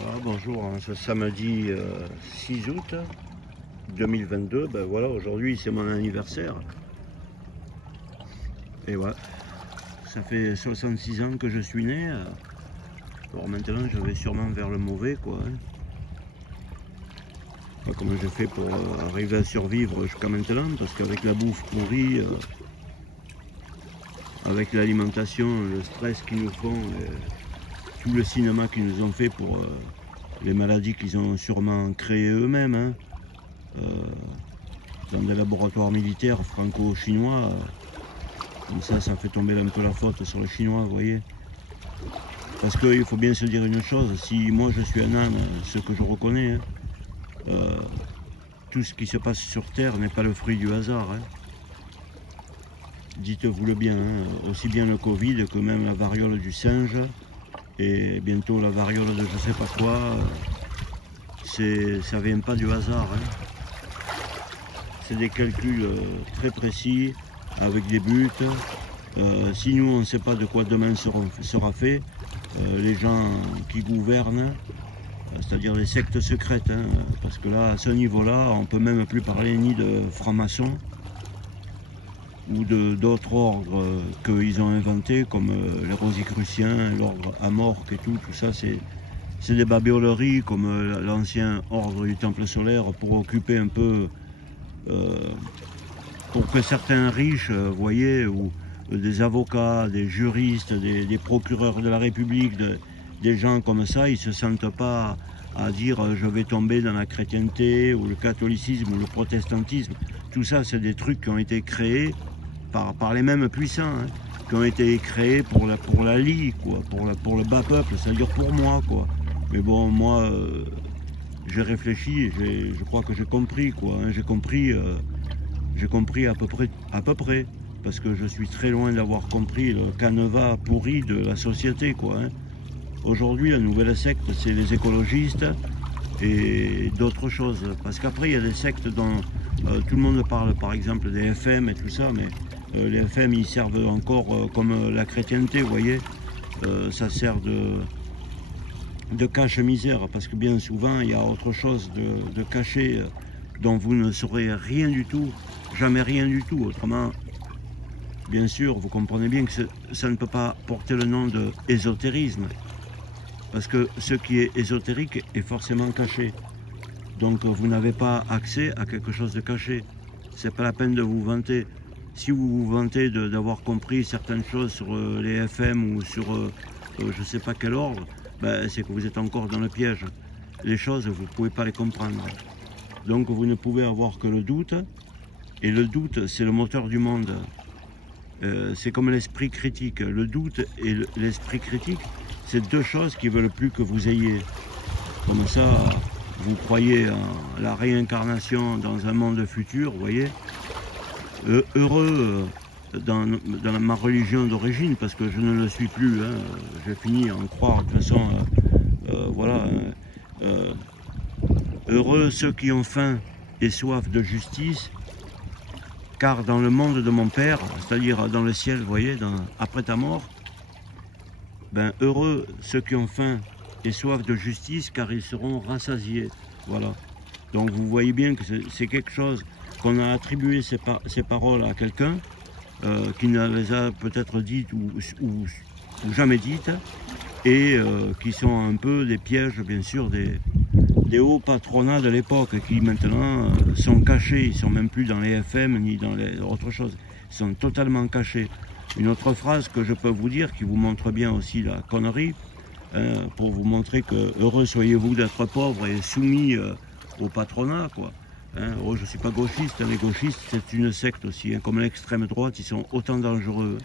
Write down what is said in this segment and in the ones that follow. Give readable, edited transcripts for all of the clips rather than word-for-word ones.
Voilà, bonjour, hein, ce samedi 6 août 2022, ben voilà, aujourd'hui c'est mon anniversaire. Et voilà, ça fait 66 ans que je suis né. Alors maintenant je vais sûrement vers le mauvais, quoi. Hein. Pas comment je fais pour arriver à survivre jusqu'à maintenant, parce qu'avec la bouffe pourrie, avec l'alimentation, le stress qu'ils nous font, tout le cinéma qu'ils nous ont fait pour les maladies qu'ils ont sûrement créées eux-mêmes, hein, dans des laboratoires militaires franco-chinois, comme ça fait tomber un peu la faute sur les Chinois, vous voyez. Parce qu'il faut bien se dire une chose, si moi je suis un âne, ce que je reconnais, hein, tout ce qui se passe sur Terre n'est pas le fruit du hasard. Hein. Dites-vous-le bien, hein, aussi bien le Covid que même la variole du singe, et bientôt la variole de je sais pas quoi, ça vient pas du hasard. Hein. C'est des calculs très précis, avec des buts. Si nous on ne sait pas de quoi demain sera fait, les gens qui gouvernent, c'est-à-dire les sectes secrètes, hein, parce que là, à ce niveau-là, on ne peut même plus parler ni de francs-maçons ou d'autres ordres qu'ils ont inventés, comme les Rosicruciens, l'ordre Amorque et tout ça, c'est des babioleries comme l'ancien ordre du Temple solaire pour occuper un peu, pour que certains riches, voyez, ou des avocats, des juristes, des procureurs de la République, des gens comme ça, ils ne se sentent pas à dire je vais tomber dans la chrétienté ou le catholicisme ou le protestantisme. Tout ça, c'est des trucs qui ont été créés par les mêmes puissants, hein, qui ont été créés pour la lie, quoi, pour le bas peuple, c'est-à-dire pour moi, quoi. Mais bon, moi, j'ai réfléchi et je crois que j'ai compris, quoi. Hein, j'ai compris à peu près, parce que je suis très loin d'avoir compris le canevas pourri de la société, quoi. Hein. Aujourd'hui, la nouvelle secte, c'est les écologistes et d'autres choses. Parce qu'après, il y a des sectes dont tout le monde parle, par exemple des FM et tout ça, mais les FM, ils servent encore comme la chrétienté, vous voyez. Ça sert de cache-misère, parce que bien souvent, il y a autre chose de caché dont vous ne saurez rien du tout, jamais rien du tout. Autrement, bien sûr, vous comprenez bien que ça ne peut pas porter le nom d'ésotérisme. Parce que ce qui est ésotérique est forcément caché. Donc vous n'avez pas accès à quelque chose de caché. C'est pas la peine de vous vanter. Si vous vous vantez d'avoir compris certaines choses sur les FM ou sur je sais pas quel ordre, ben, c'est que vous êtes encore dans le piège. Les choses, vous ne pouvez pas les comprendre. Donc vous ne pouvez avoir que le doute. Et le doute, c'est le moteur du monde. C'est comme l'esprit critique. Le doute et l'esprit critique, c'est deux choses qui veulent plus que vous ayez. Comme ça, vous croyez en la réincarnation dans un monde futur, vous voyez. Heureux dans ma religion d'origine, parce que je ne le suis plus. Hein. J'ai fini à en croire, de toute façon, voilà. Heureux ceux qui ont faim et soif de justice, car dans le monde de mon Père, c'est-à-dire dans le ciel, vous voyez, après ta mort, ben, heureux ceux qui ont faim et soif de justice, car ils seront rassasiés. Voilà. Donc vous voyez bien que c'est quelque chose qu'on a attribué ces paroles à quelqu'un qui ne les a peut-être dites ou jamais dites, et qui sont un peu des pièges, bien sûr, des hauts patronats de l'époque, qui maintenant sont cachés. Ils ne sont même plus dans les FM ni dans les autres choses. Ils sont totalement cachés. Une autre phrase que je peux vous dire, qui vous montre bien aussi la connerie, pour vous montrer que heureux soyez-vous d'être pauvre et soumis au patronat, quoi. Hein, oh, je ne suis pas gauchiste, hein, les gauchistes c'est une secte aussi, hein, comme l'extrême droite, ils sont autant dangereux,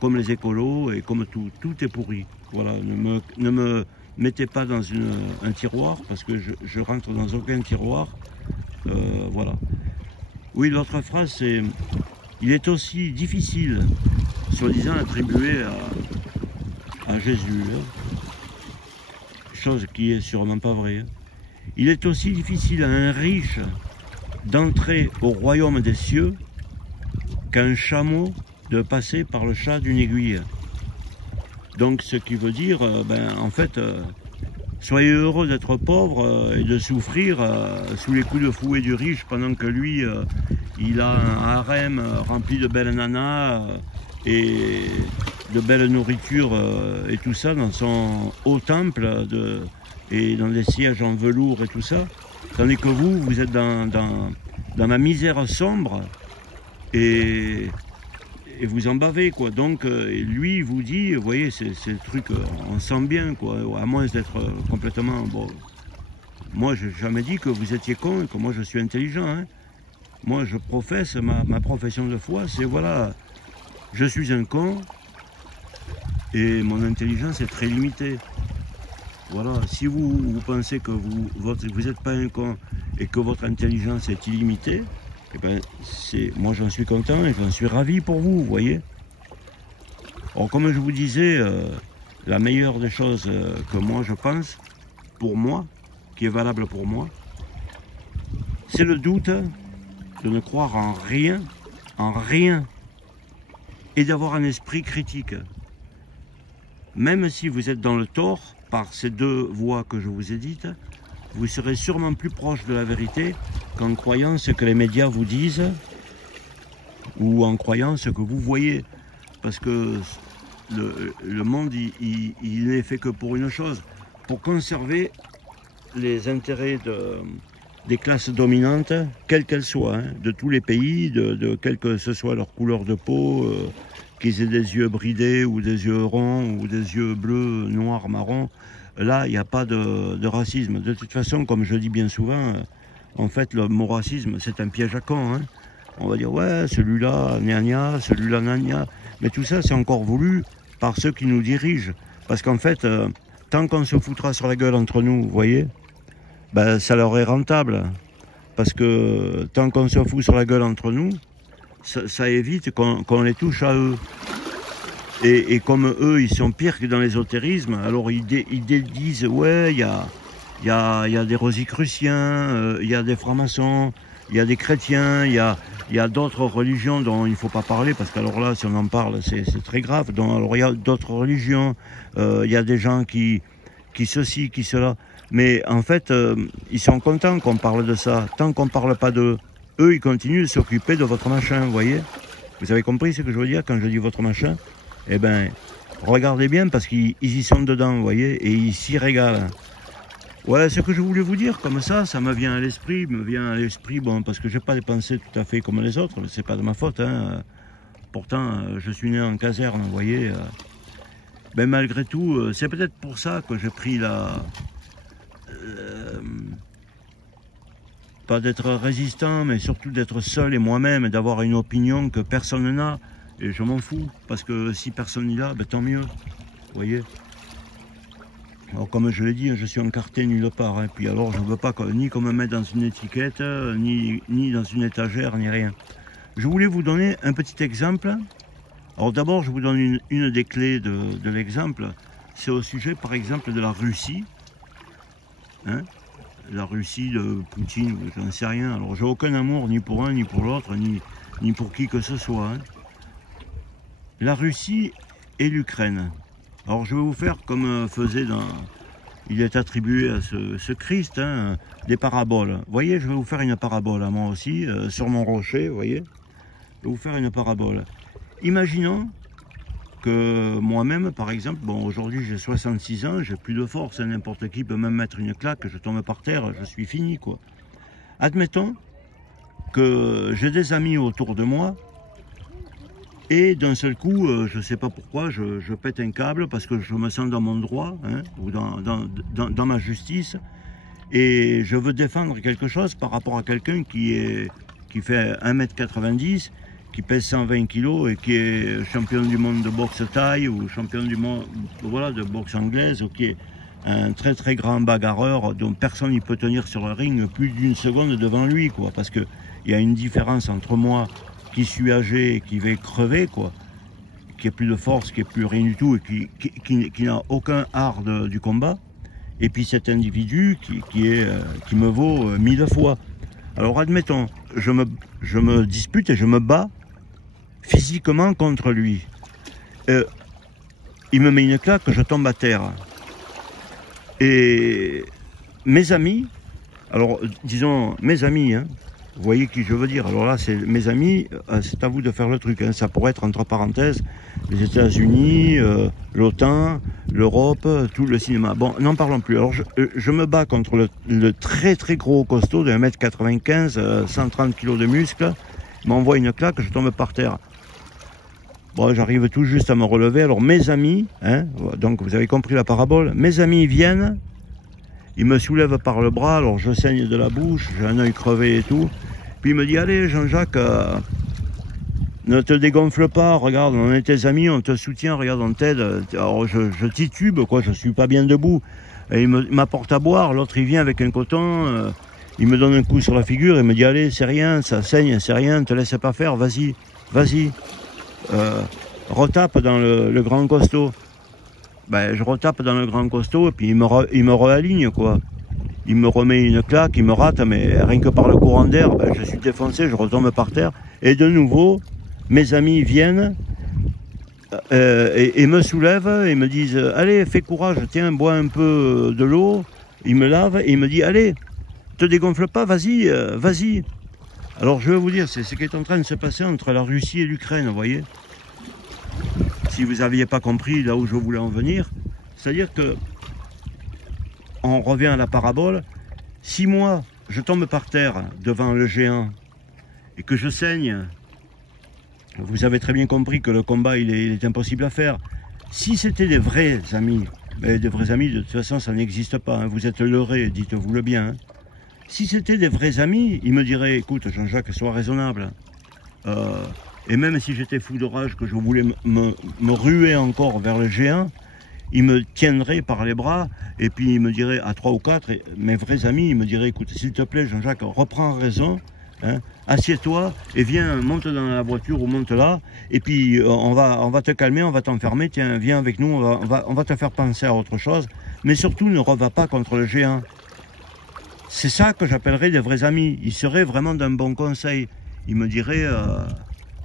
comme les écolos et comme tout est pourri. Voilà, ne me mettez pas dans un tiroir, parce que je rentre dans aucun tiroir. Voilà. Oui, l'autre phrase, c'est il est aussi difficile, soi-disant attribué à Jésus, hein, chose qui est sûrement pas vraie. Hein. Il est aussi difficile à un riche d'entrer au royaume des cieux qu'à un chameau de passer par le chat d'une aiguille. Donc ce qui veut dire, ben, en fait, Soyez heureux d'être pauvre et de souffrir sous les coups de fouet du riche pendant que lui, il a un harem rempli de belles nanas et de belle nourriture et tout ça dans son haut temple et dans des sièges en velours et tout ça. Tandis que vous êtes dans la misère sombre et vous en bavez, quoi. Donc lui il vous dit, vous voyez, c'est le truc, on sent bien, quoi, à moins d'être complètement... Bon, moi je n'ai jamais dit que vous étiez con, que moi je suis intelligent, hein. Moi je professe, ma profession de foi, c'est voilà, je suis un con et mon intelligence est très limitée. Voilà, si vous pensez que vous n'êtes pas un con et que votre intelligence est illimitée, eh ben, moi j'en suis content et j'en suis ravi pour vous, vous voyez. Alors comme je vous disais, la meilleure des choses que moi je pense, pour moi, qui est valable pour moi, c'est le doute de ne croire en rien, et d'avoir un esprit critique. Même si vous êtes dans le tort, par ces deux voies que je vous ai dites, vous serez sûrement plus proche de la vérité qu'en croyant ce que les médias vous disent ou en croyant ce que vous voyez. Parce que le monde, il n'est fait que pour une chose, pour conserver les intérêts des classes dominantes, quelles qu'elles soient, hein, de tous les pays, de quelle que ce soit leur couleur de peau, qu'ils aient des yeux bridés ou des yeux ronds ou des yeux bleus, noirs, marrons. Là, il n'y a pas de racisme. De toute façon, comme je dis bien souvent, en fait, le mot racisme, c'est un piège à con. Hein. On va dire, ouais, celui-là, gna, celui-là, gna. Mais tout ça, c'est encore voulu par ceux qui nous dirigent. Parce qu'en fait, tant qu'on se foutra sur la gueule entre nous, vous voyez, ben, ça leur est rentable. Parce que tant qu'on se fout sur la gueule entre nous, ça évite qu'on les touche à eux. Et comme eux, ils sont pires que dans l'ésotérisme, alors ils disent, ouais, il y a des rosicruciens, il y a des francs-maçons, il y a des chrétiens, il y a d'autres religions dont il ne faut pas parler, parce qu'alors là, si on en parle, c'est très grave. Alors il y a d'autres religions, il y a des gens qui ceci, qui cela. Mais en fait, ils sont contents qu'on parle de ça. Tant qu'on ne parle pas d'eux, eux, ils continuent de s'occuper de votre machin, vous voyez. Vous avez compris ce que je veux dire quand je dis votre machin? Eh bien, regardez bien parce qu'ils y sont dedans, vous voyez, et ils s'y régalent. Ouais, ce que je voulais vous dire, comme ça me vient à l'esprit, bon, parce que j'ai pas des pensées tout à fait comme les autres, mais c'est pas de ma faute, hein. Pourtant, je suis né en caserne, vous voyez. Ben, malgré tout, c'est peut-être pour ça que j'ai pris pas d'être résistant, mais surtout d'être seul et moi-même, et d'avoir une opinion que personne n'a. Et je m'en fous, parce que si personne n'est là, ben tant mieux, vous voyez. Alors comme je l'ai dit, je suis encarté nulle part, hein. Puis alors je ne veux pas ni qu'on me mette dans une étiquette, ni dans une étagère, ni rien. Je voulais vous donner un petit exemple. Alors d'abord, je vous donne une des clés de l'exemple. C'est au sujet, par exemple, de la Russie. Hein, la Russie de Poutine, j'en sais rien. Alors j'ai aucun amour, ni pour un, ni pour l'autre, ni pour qui que ce soit, hein. La Russie et l'Ukraine. Alors je vais vous faire comme faisait il est attribué à ce Christ, hein, des paraboles. Vous voyez, je vais vous faire une parabole à moi aussi, sur mon rocher, vous voyez. Je vais vous faire une parabole. Imaginons que moi-même, par exemple, bon, aujourd'hui j'ai 66 ans, j'ai plus de force, hein, n'importe qui peut même mettre une claque, je tombe par terre, je suis fini, quoi. Admettons que j'ai des amis autour de moi, et d'un seul coup, je ne sais pas pourquoi, je pète un câble parce que je me sens dans mon droit, hein, ou dans ma justice, et je veux défendre quelque chose par rapport à quelqu'un qui fait 1,90 m, qui pèse 120 kg et qui est champion du monde de boxe thaï ou champion du monde, voilà, de boxe anglaise, ou qui est un très très grand bagarreur dont personne ne peut tenir sur le ring plus d'une seconde devant lui, quoi, parce qu'il y a une différence entre moi qui suis âgé et qui vais crever, quoi, qui n'a plus de force, qui n'a plus rien du tout et qui n'a aucun art du combat, et puis cet individu qui me vaut 1000 fois. Alors admettons, je me dispute et je me bats physiquement contre lui. Il me met une claque, je tombe à terre. Et mes amis, alors disons mes amis, hein, vous voyez qui je veux dire. Alors là, c'est mes amis, c'est à vous de faire le truc. Hein. Ça pourrait être entre parenthèses les États-Unis, l'OTAN, l'Europe, tout le cinéma. Bon, n'en parlons plus. Alors je me bats contre le très très gros costaud de 1m95, 130 kg de muscles. Il m'envoie une claque, je tombe par terre. Bon, j'arrive tout juste à me relever. Alors mes amis, hein, donc vous avez compris la parabole, mes amis viennent, ils me soulèvent par le bras, alors je saigne de la bouche, j'ai un œil crevé et tout. Puis il me dit, allez Jean-Jacques, ne te dégonfle pas, regarde, on est tes amis, on te soutient, regarde, on t'aide. Alors je titube, quoi, je suis pas bien debout. Et il m'apporte à boire, l'autre il vient avec un coton, il me donne un coup sur la figure, il me dit, allez, c'est rien, ça saigne, c'est rien, ne te laisse pas faire, vas-y, vas-y. Retape dans le grand costaud. Ben, je retape dans le grand costaud et puis il me réaligne, quoi. Il me remet une claque, il me rate, mais rien que par le courant d'air, ben, je suis défoncé, je retombe par terre. Et de nouveau, mes amis viennent et me soulèvent et me disent, allez, fais courage, tiens, bois un peu de l'eau. Il me lave et il me dit, allez, te dégonfle pas, vas-y, vas-y. Alors je vais vous dire, c'est ce qui est en train de se passer entre la Russie et l'Ukraine, vous voyez. Si vous n'aviez pas compris là où je voulais en venir, c'est-à-dire que, on revient à la parabole, si moi je tombe par terre devant le géant et que je saigne, vous avez très bien compris que le combat il est impossible à faire. Si c'était des vrais amis, mais des vrais amis de toute façon ça n'existe pas, hein, vous êtes leurrés, dites-vous le bien. Hein. Si c'était des vrais amis, ils me diraient, écoute Jean-Jacques, sois raisonnable. Et même si j'étais fou de rage, que je voulais me ruer encore vers le géant, ils me tiendraient par les bras, et puis ils me diraient, à 3 ou 4, mes vrais amis, ils me diraient, écoute, s'il te plaît Jean-Jacques, reprends raison, hein, assieds-toi, et viens, monte dans la voiture ou monte là, et puis on va te calmer, on va t'enfermer, tiens, viens avec nous, on va te faire penser à autre chose, mais surtout ne revas pas contre le géant. C'est ça que j'appellerais des vrais amis. Ils seraient vraiment d'un bon conseil. Ils me diraient,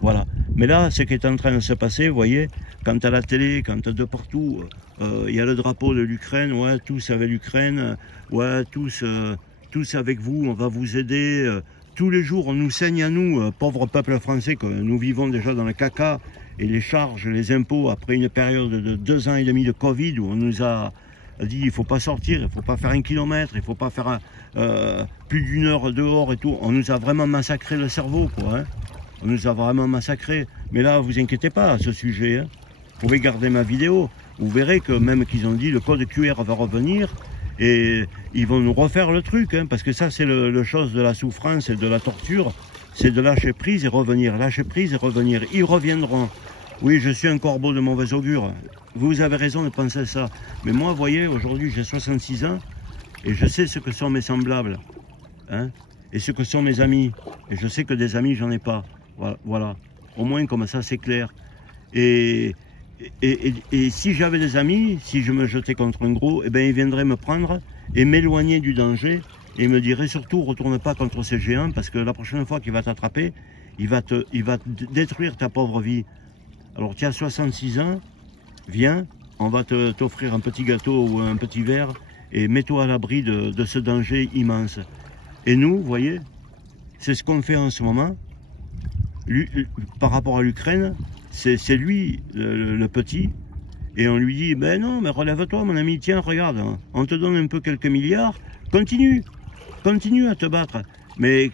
voilà. Mais là, ce qui est en train de se passer, vous voyez, quand à la télé, quand de partout, il y a le drapeau de l'Ukraine, ouais, tous avec l'Ukraine, ouais, tous avec vous, on va vous aider. Tous les jours, on nous saigne à nous, pauvres peuple français, que nous vivons déjà dans le caca, et les charges, les impôts, après une période de 2 ans et demi de Covid, où on nous a dit il ne faut pas sortir, il ne faut pas faire 1 kilomètre, il ne faut pas faire plus d'1 heure dehors et tout. On nous a vraiment massacré le cerveau, quoi. Hein. On nous a vraiment massacré. Mais là, vous inquiétez pas à ce sujet. Hein. Vous pouvez garder ma vidéo. Vous verrez que même qu'ils ont dit le code QR va revenir et ils vont nous refaire le truc. Hein, parce que ça, c'est le chose de la souffrance et de la torture. C'est de lâcher prise et revenir. Lâcher prise et revenir. Ils reviendront. Oui, je suis un corbeau de mauvais augure. Vous avez raison de penser ça. Mais moi, vous voyez, aujourd'hui, j'ai 66 ans et je sais ce que sont mes semblables. Hein, et ce que sont mes amis. Et je sais que des amis, j'en ai pas. Voilà. Au moins, comme ça, c'est clair. Et si j'avais des amis, si je me jetais contre un gros, eh ben, ils viendraient me prendre et m'éloigner du danger et me diraient surtout, retourne pas contre ces géants parce que la prochaine fois qu'il va t'attraper, il va détruire ta pauvre vie. Alors, tu as 66 ans, viens, on va t'offrir un petit gâteau ou un petit verre et mets-toi à l'abri de ce danger immense. Et nous, vous voyez, c'est ce qu'on fait en ce moment. Par rapport à l'Ukraine, c'est lui, le petit, et on lui dit, ben non, mais relève-toi mon ami, tiens, regarde, hein, on te donne un peu quelques milliards, continue à te battre. Mais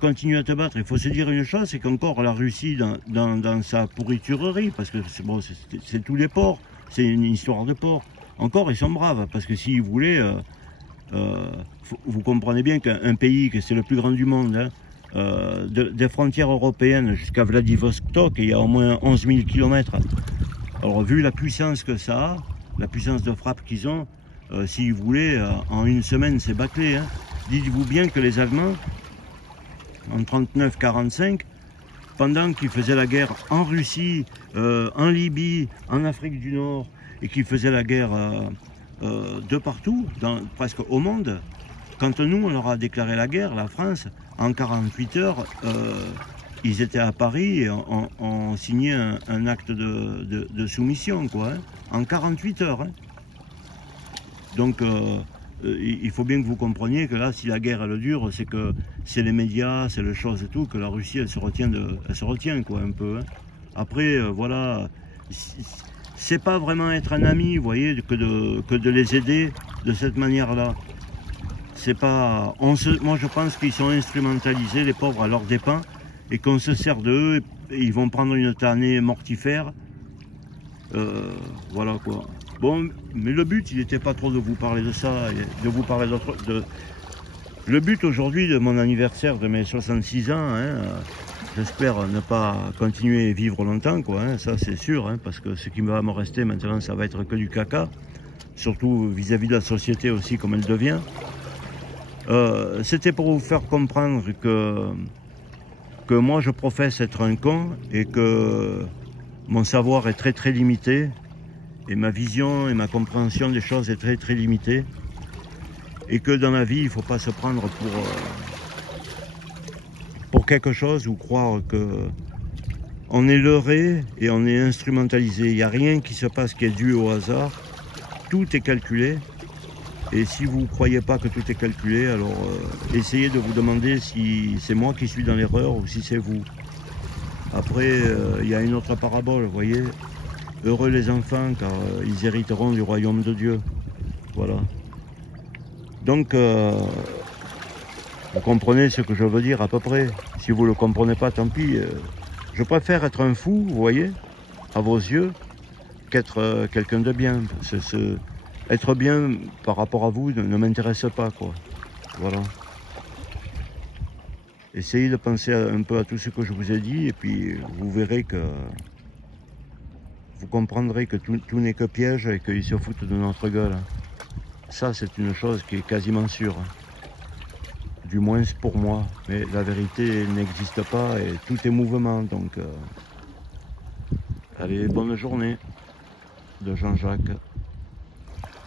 continue à te battre, il faut se dire une chose, c'est qu'encore la Russie, dans sa pourriturerie, parce que bon, c'est tous les ports, c'est une histoire de ports, encore ils sont braves, parce que s'ils voulaient, vous comprenez bien qu'un pays, que c'est le plus grand du monde, hein, des frontières européennes jusqu'à Vladivostok, il y a au moins 11 000 km. Alors vu la puissance que ça a, la puissance de frappe qu'ils ont, s'ils voulaient, en une semaine c'est bâclé. Hein. Dites-vous bien que les Allemands, en 39-45, pendant qu'ils faisaient la guerre en Russie, en Libye, en Afrique du Nord, et qu'ils faisaient la guerre de partout, presque au monde, quand nous on leur a déclaré la guerre, la France, en 48 heures, ils étaient à Paris et ont signé un acte de soumission, quoi, hein, en 48 heures. Hein. Donc il faut bien que vous compreniez que là, si la guerre elle dure, c'est que c'est les médias, c'est les choses et tout, que la Russie elle se retient quoi un peu. Hein. Après, voilà, c'est pas vraiment être un ami, vous voyez, que de les aider de cette manière-là. C'est pas, moi je pense qu'ils sont instrumentalisés, les pauvres, à leurs dépens, et qu'on se sert d'eux, et ils vont prendre une tannée mortifère. Voilà quoi. Bon, mais le but, il n'était pas trop de vous parler de ça, de vous parler d'autre. Le but aujourd'hui de mon anniversaire de mes 66 ans, hein, j'espère ne pas continuer à vivre longtemps, quoi, hein, ça c'est sûr, hein, parce que ce qui va me rester maintenant, ça va être que du caca, surtout vis-à-vis de la société aussi, comme elle devient. C'était pour vous faire comprendre que moi je professe être un con et que mon savoir est très très limité et ma vision et ma compréhension des choses est très très limitée et que dans la vie il ne faut pas se prendre pour quelque chose ou croire que on est leurré et on est instrumentalisé. Il n'y a rien qui se passe qui est dû au hasard, tout est calculé. Et si vous ne croyez pas que tout est calculé, alors essayez de vous demander si c'est moi qui suis dans l'erreur ou si c'est vous. Après, il y a une autre parabole, vous voyez. Heureux les enfants, car ils hériteront du royaume de Dieu. Voilà. Donc, vous comprenez ce que je veux dire à peu près. Si vous ne le comprenez pas, tant pis. Je préfère être un fou, vous voyez, à vos yeux, qu'être quelqu'un de bien. Être bien par rapport à vous ne m'intéresse pas, quoi. Voilà. Essayez de penser un peu à tout ce que je vous ai dit et puis vous verrez que vous comprendrez que tout n'est que piège et qu'ils se foutent de notre gueule. Ça, c'est une chose qui est quasiment sûre. Du moins pour moi. Mais la vérité n'existe pas et tout est mouvement. Donc, allez, bonne journée de Jean-Jacques.